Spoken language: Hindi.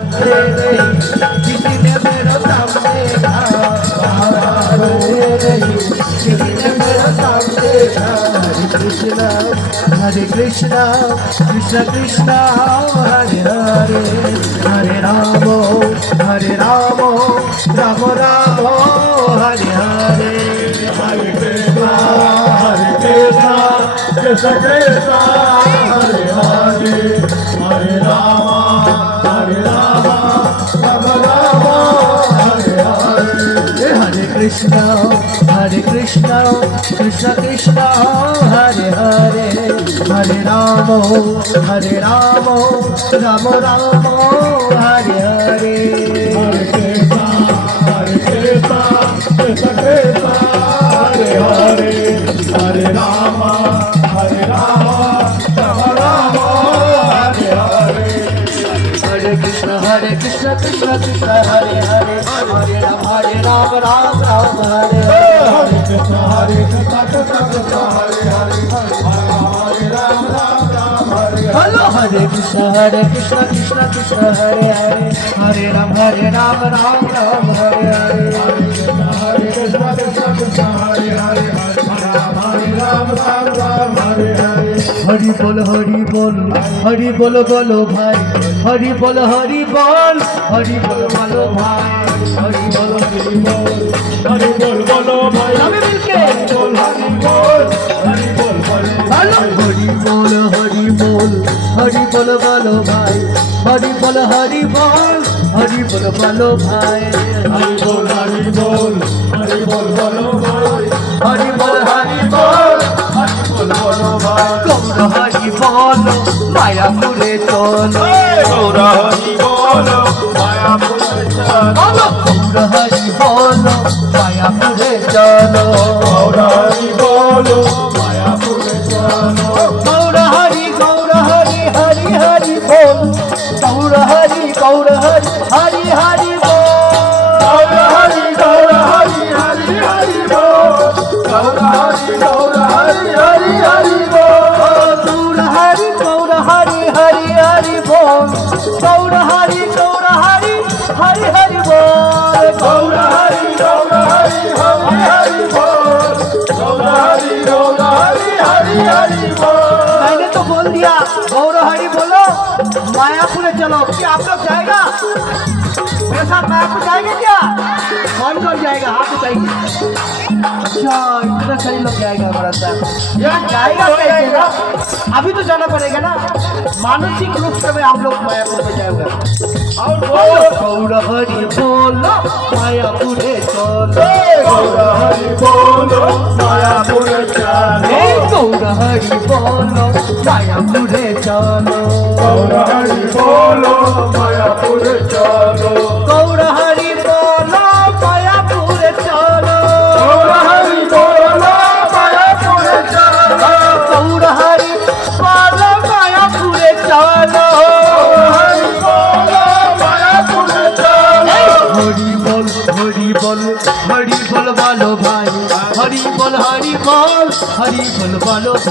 किसी ने मेरा नाम देखा, किसी ने मेरा नाम देखा। हरे कृष्णा कृष्ण कृष्ण हरे हरे, हरे राम राम राम हरे हरे। हरे कृष्णा कृष्ण कृष्ण हरे हरे, हरे राम राम राम हरे हरे। हरे कृष्णा कृष्ण कृष्ण हरे हरे, हरे राम राम राम हरे हरे। हरे कृष्णा कृष्ण कृष्ण हरे हरे, हरे राम राम राम हरे हरे। हरे कृष्ण कृष्ण कृष्ण हरे हरे, हरे राम राम हरे हरे। हरे कृष्ण कृष्ण कृष्ण हरे हरे, हरे राम राम हरे हरे। हेलो हरे कृष्ण कृष्ण कृष्ण हरे हरे, हरे राम राम हरे हरे। हरे कृष्ण कृष्ण कृष्ण हरे हरे, हरे राम राम हरे हरे। हरि बोल बोलो भाई, हरि बोल बोलो भाई, हरि बोल हरि बोल बोलो भाई, सभी मिलके बोल हरि बोल, हरि बोल बोलो हेलो हरि बोल बोलो भाई, हरि बोल बोलो भाई, हरि बोल हरि बोल, हरि बोल बोलो भाई, हरि बोल हरि बोल बोलो भाई। गौर हरि बोलो मायापुरे चलो, गौर हरि बोलो मायापुर चलो, गौर हरि बोलो मायापुरे चलो, गौर हरि बोलो मायापुर चलो। गौर हरि हरि हरि बोल, गौर हरि हरि हरि बोल, गौर हरि हरि हरि बोल, गौर हरि हरि बोल। गौर हरि हरि हरि बोल, गौर हरि हरि हरि बोल, गौर हरि हरि बोल, गौर हरि हरि बोल। मैंने तो बोल दिया गौर हरि बोलो मायापुर चलो। क्या आप लोग जाएगा मेरे साथ मायापुर जाएंगे क्या? कौन जाएगा हाथ उठाइए। अच्छा इतना सारे लोग जाएगा हमारा साथ, यार जाएगा कैसे? अभी तो जाना पड़ेगा ना, मानसिक रूप से मैं आप लोग मायापुर में जाऊंगा। और बोलो गौर हरि बोलो मायापुर चलो, गौर हरि बोलो मायापुर चलो, गौर हरि बोलो मायापुर चलो, गौर हरि बोलो मायापुर चलो, गौर हरि बोलो मायापुर चलो, गौर हरि बोलो मायापुर चलो, गौर हरि बोलो मायापुर चलो। हरि बोलो मायापुर चलो। हरि बोल बोलो भाई, हरि बोल बोलो भाई।